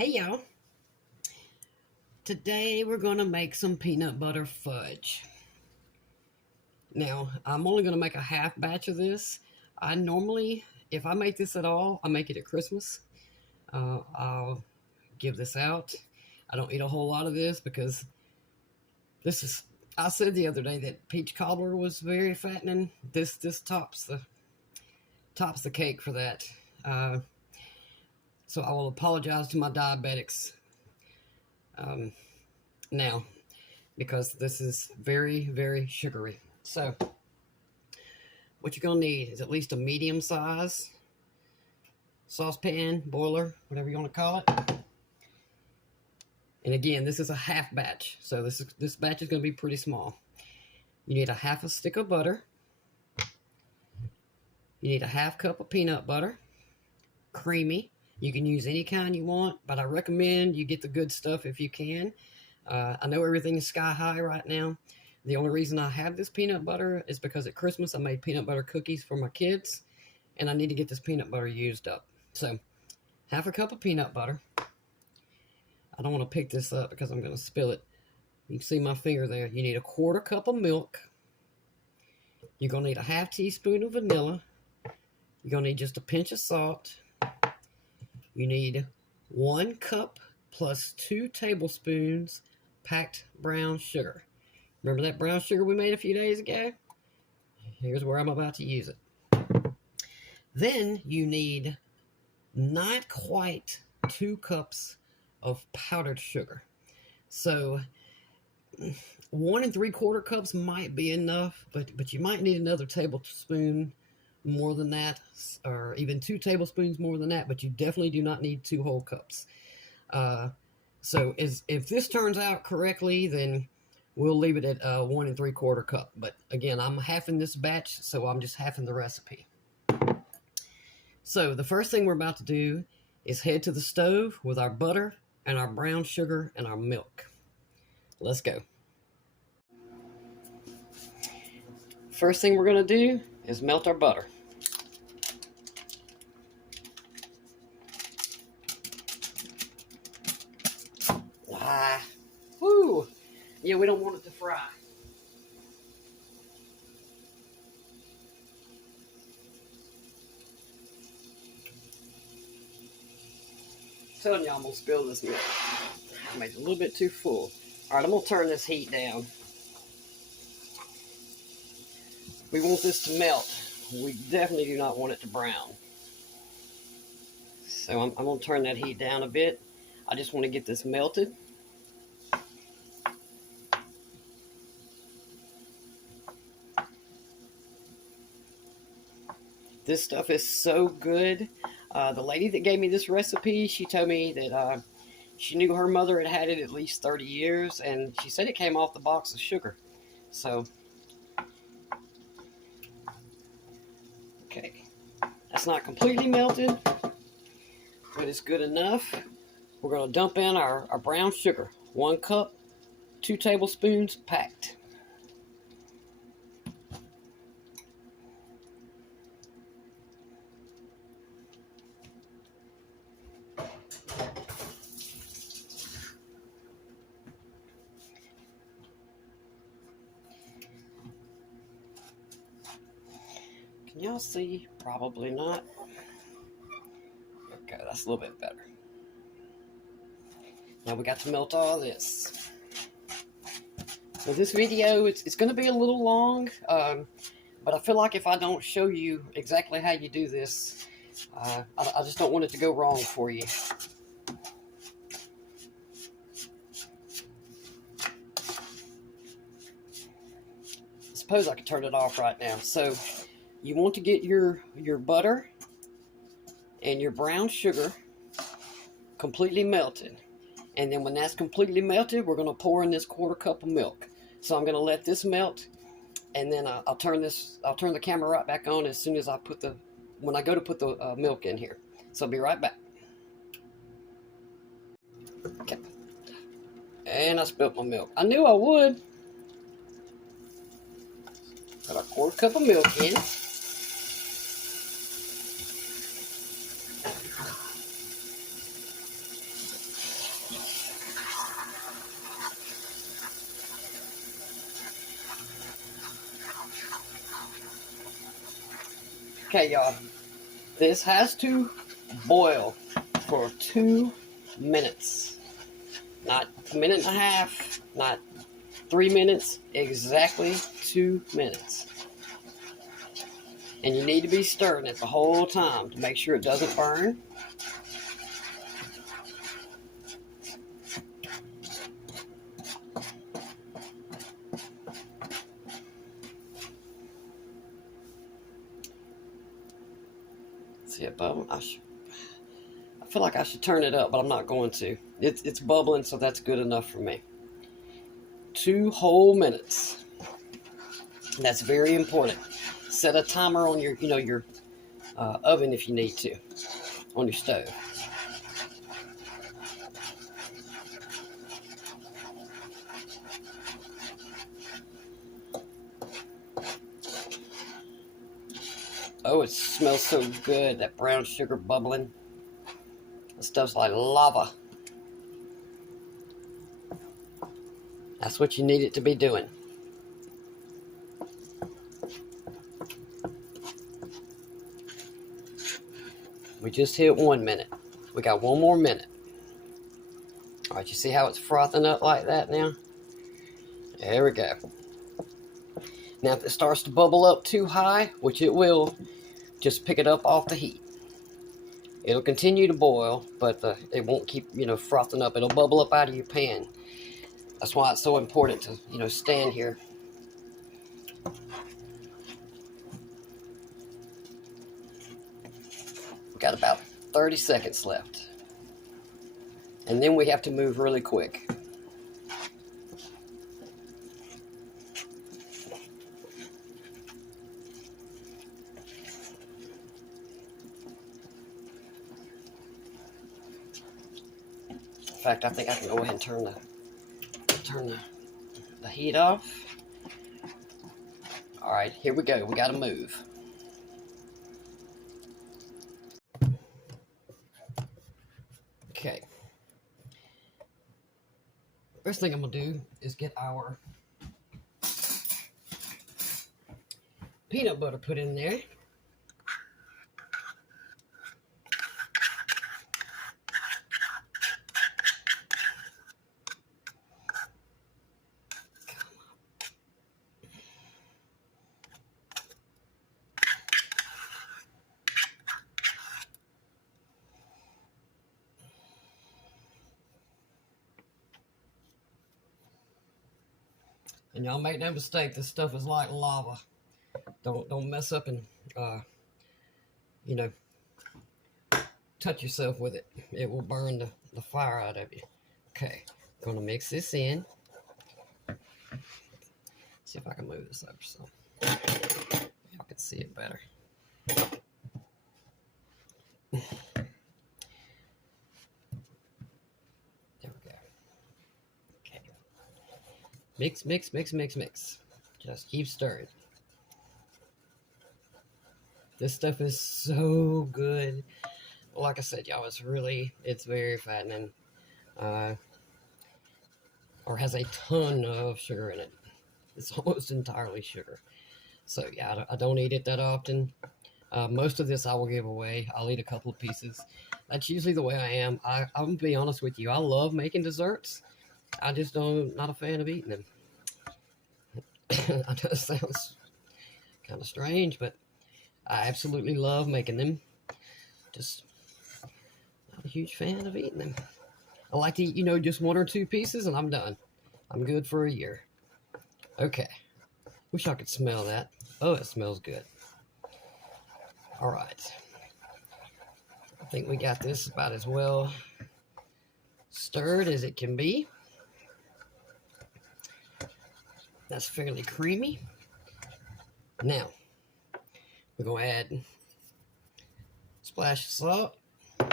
Hey y'all, today we're going to make some peanut butter fudge. Now, I'm only going to make a half batch of this. I normally, if I make this at all, I make it at Christmas. I'll give this out. I don't eat a whole lot of this because this is, I said the other day that peach cobbler was very fattening. This tops the cake for that. So I will apologize to my diabetics now, because this is very, very sugary. So what you're going to need is at least a medium size saucepan, boiler, whatever you want to call it. And again, this is a half batch, so this batch is going to be pretty small. You need a half a stick of butter. You need a half cup of peanut butter, creamy. You can use any kind you want, but I recommend you get the good stuff if you can. I know everything is sky high right now. The only reason I have this peanut butter is because at Christmas I made peanut butter cookies for my kids, and I need to get this peanut butter used up. So, half a cup of peanut butter. I don't want to pick this up because I'm going to spill it. You can see my finger there. You need a quarter cup of milk. You're going to need a half teaspoon of vanilla. You're going to need just a pinch of salt. You need 1 cup plus 2 tablespoons packed brown sugar. Remember that brown sugar we made a few days ago? Here's where I'm about to use it. Then you need not quite 2 cups of powdered sugar. So 1 3/4 cups might be enough, but you might need another tablespoon more than that, or even 2 tablespoons more than that, but you definitely do not need 2 whole cups. So if this turns out correctly, then we'll leave it at 1 3/4 cup. But again, I'm halving this batch, so I'm just halving the recipe. So the first thing we're about to do is head to the stove with our butter and our brown sugar and our milk. Let's go. First thing we're going to do is melt our butter. Woo! Yeah, we don't want it to fry. I'm telling you, I'm going to spill this milk. I made it a little bit too full. Alright, I'm going to turn this heat down. We want this to melt. We definitely do not want it to brown. So I'm going to turn that heat down a bit. I just want to get this melted. This stuff is so good. The lady that gave me this recipe, she told me that she knew her mother had it at least 30 years, and she said it came off the box of sugar. So, okay. That's not completely melted, but it's good enough. We're going to dump in our brown sugar. 1 cup, 2 tablespoons packed. Can y'all see? Probably not. Okay, that's a little bit better. Now we got to melt all this. So this video, it's going to be a little long, but I feel like if I don't show you exactly how you do this, I just don't want it to go wrong for you. I suppose I could turn it off right now. So you want to get your butter and your brown sugar completely melted. And then when that's completely melted, we're going to pour in this 1/4 cup of milk. So I'm going to let this melt, and then I'll turn the camera right back on as soon as when I go to put the milk in here. So I'll be right back. Okay. And I spilled my milk. I knew I would. Put a 1/4 cup of milk in. Okay, y'all. This has to boil for 2 minutes. Not a minute and a half, not 3 minutes, exactly 2 minutes. And you need to be stirring it the whole time to make sure it doesn't burn. See it bubbling? I feel like I should turn it up, but I'm not going to. It's bubbling, so that's good enough for me. 2 whole minutes. And that's very important. Set a timer on your, your oven if you need to, on your stove. Oh, it smells so good, that brown sugar bubbling. The stuff's like lava. That's what you need it to be doing. We just hit 1 minute. We got 1 more minute. All right, you see how it's frothing up like that now? There we go. Now, if it starts to bubble up too high, which it will, just pick it up off the heat. It'll continue to boil, but it won't keep, frothing up. It'll bubble up out of your pan. That's why it's so important to, stand here. We've got about 30 seconds left. And then we have to move really quick. In fact, I think I can go ahead and turn the heat off. All right, here we go. We got to move. Okay. First thing I'm going to do is get our peanut butter put in there. And y'all make no mistake, this stuff is like lava. Don't mess up and touch yourself with it. It will burn the fire out of you. Okay, I'm gonna mix this in. See if I can move this over so y'all can see it better. There we go. Okay. Mix, mix, mix, mix, mix. Just keep stirring. This stuff is so good. Like I said, y'all, it's very fattening. Or has a ton of sugar in it. It's almost entirely sugar. So yeah, I don't eat it that often. Most of this I will give away. I'll eat a couple of pieces. That's usually the way I am. I'm gonna be honest with you. I love making desserts. I just not a fan of eating them. I know it sounds kind of strange, but I absolutely love making them. Just not a huge fan of eating them. I like to eat, just 1 or 2 pieces and I'm done. I'm good for a year. Okay. Wish I could smell that. Oh, it smells good. All right. I think we got this about as well stirred as it can be. That's fairly creamy. Now, we're going to add a splash of salt. Go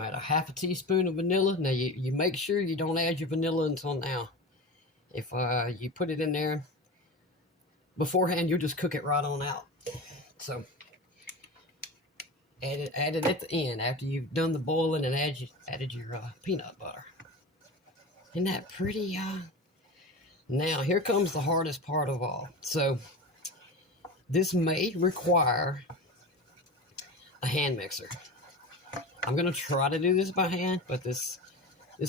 add a half a teaspoon of vanilla. Now, you make sure you don't add your vanilla until now. If you put it in there beforehand, you'll just cook it right on out. So, add it at the end after you've done the boiling and added your peanut butter. Isn't that pretty? Now, here comes the hardest part of all. So, This may require a hand mixer. I'm going to try to do this by hand, but this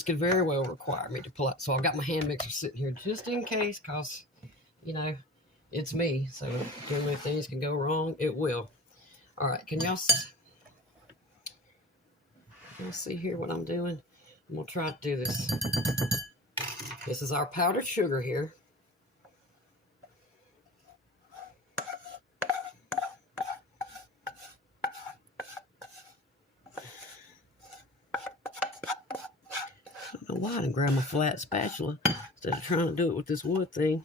could very well require me to pull out. So I've got my hand mixer sitting here just in case, because, you know, it's me. So generally if things can go wrong, it will. All right, can y'all see here what I'm doing? I'm going to try to do this. This is our powdered sugar here. I don't know why I didn't grab my flat spatula instead of trying to do it with this wood thing.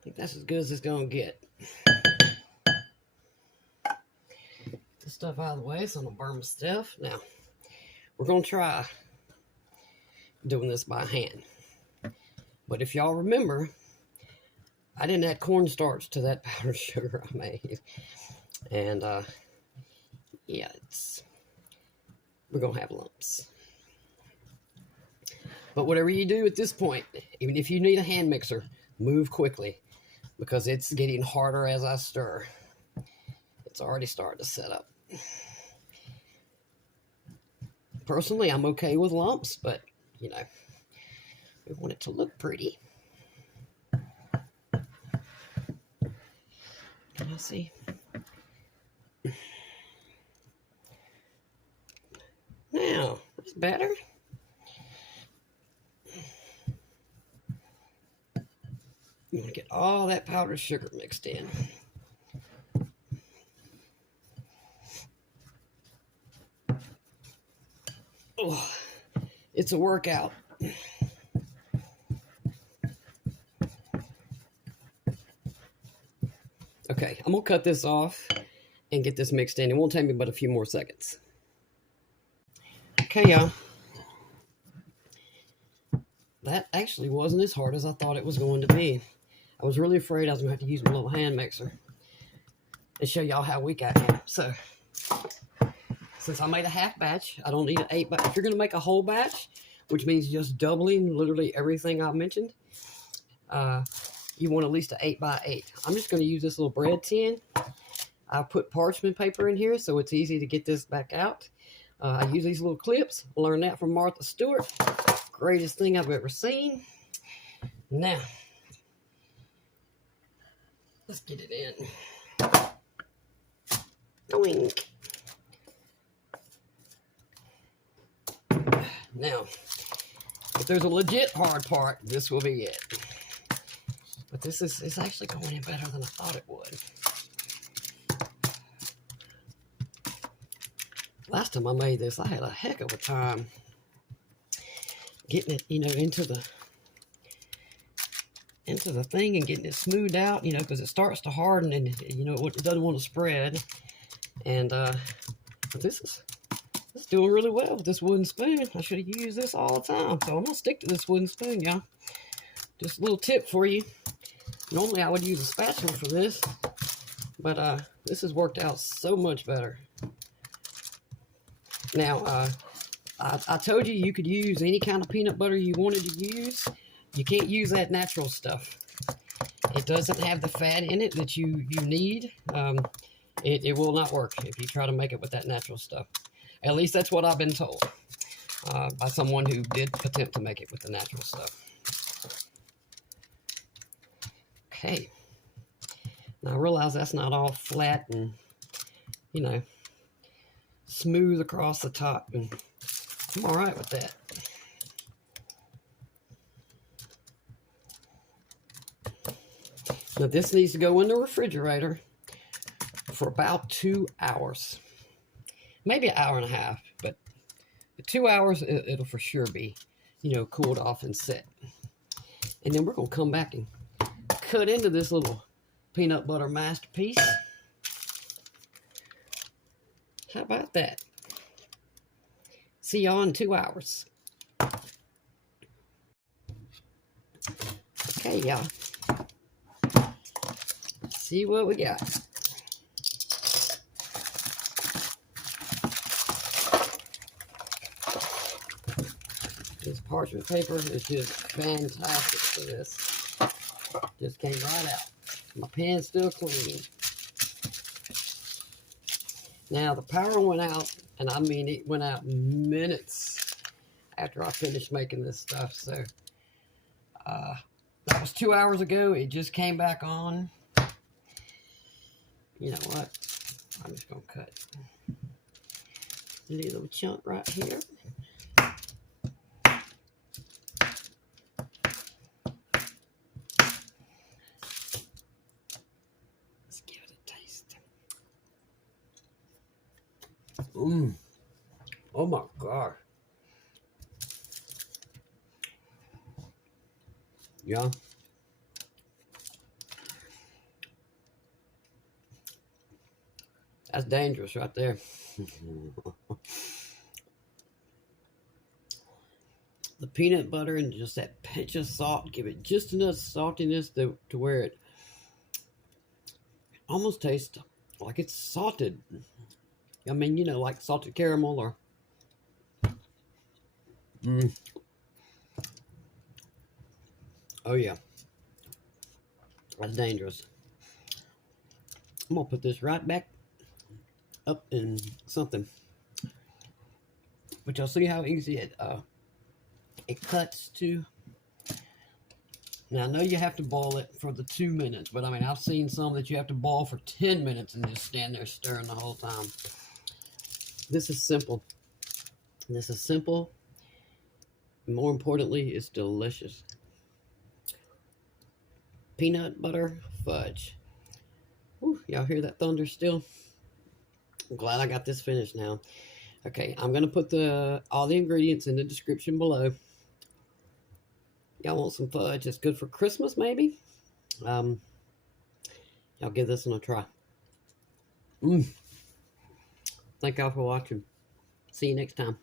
I think that's as good as it's gonna get. Get this stuff out of the way so I don't burn my stuff. Now, we're gonna try doing this by hand. But if y'all remember, I didn't add cornstarch to that powdered sugar I made. And yeah, we're gonna have lumps. But whatever you do at this point, even if you need a hand mixer, move quickly, because it's getting harder as I stir. It's already starting to set up. Personally, I'm okay with lumps, but, you know, we want it to look pretty. Can you see? Now, that's better. You want to get all that powdered sugar mixed in. Oh, it's a workout. Okay, I'm going to cut this off and get this mixed in. It won't take me but a few more seconds. Okay, y'all. That actually wasn't as hard as I thought it was going to be. I was really afraid I was going to have to use my little hand mixer and show y'all how weak I am. So, since I made a half batch, I don't need an 8 batch. If you're going to make a whole batch, which means just doubling literally everything I mentioned, you want at least an 8 by 8. I'm just going to use this little bread tin. I put parchment paper in here so it's easy to get this back out. I use these little clips. I learned that from Martha Stewart. Greatest thing I've ever seen. Now, let's get it in. Doink. Now, if there's a legit hard part, this will be it. But this is actually going in better than I thought it would. Last time I made this, I had a heck of a time getting it, you know, into the thing and getting it smoothed out, you know, because it starts to harden and, you know, it doesn't want to spread. And but this is doing really well with this wooden spoon. I should have used this all the time. So I'm going to stick to this wooden spoon, y'all. Just a little tip for you. Normally I would use a spatula for this, but this has worked out so much better. Now, I told you you could use any kind of peanut butter you wanted to use. You can't use that natural stuff. It doesn't have the fat in it that you need. It will not work if you try to make it with that natural stuff. At least that's what I've been told by someone who did attempt to make it with the natural stuff. Okay. Now I realize that's not all flat and, you know, smooth across the top, and I'm all right with that. Now this needs to go in the refrigerator for about 2 hours. Maybe an hour and a half, but 2 hours it'll for sure be, you know, cooled off and set. And then we're going to come back and cut into this little peanut butter masterpiece. How about that? See y'all in 2 hours. Okay, y'all. See what we got. parchment paper is just fantastic for this. Just came right out. My pan's still clean. Now the power went out, and I mean it went out minutes after I finished making this stuff. So that was 2 hours ago. It just came back on. You know what? I'm just gonna cut a little chunk right here. Let's give it a taste. Oh my God. Yeah. That's dangerous right there. The peanut butter and just that pinch of salt give it just enough saltiness to where it almost tastes like it's salted. I mean, you know, like salted caramel or... Oh yeah. That's dangerous. I'm gonna put this right back up in something. But you'll see how easy it cuts too. Now I know you have to boil it for the 2 minutes, but I mean I've seen some that you have to boil for 10 minutes and just stand there stirring the whole time. This is simple. This is simple. More importantly, it's delicious. Peanut butter fudge. Y'all hear that thunder still? I'm glad I got this finished now. Okay, I'm gonna put all the ingredients in the description below. Y'all want some fudge? It's good for Christmas, maybe. Y'all give this one a try. Thank y'all for watching. See you next time.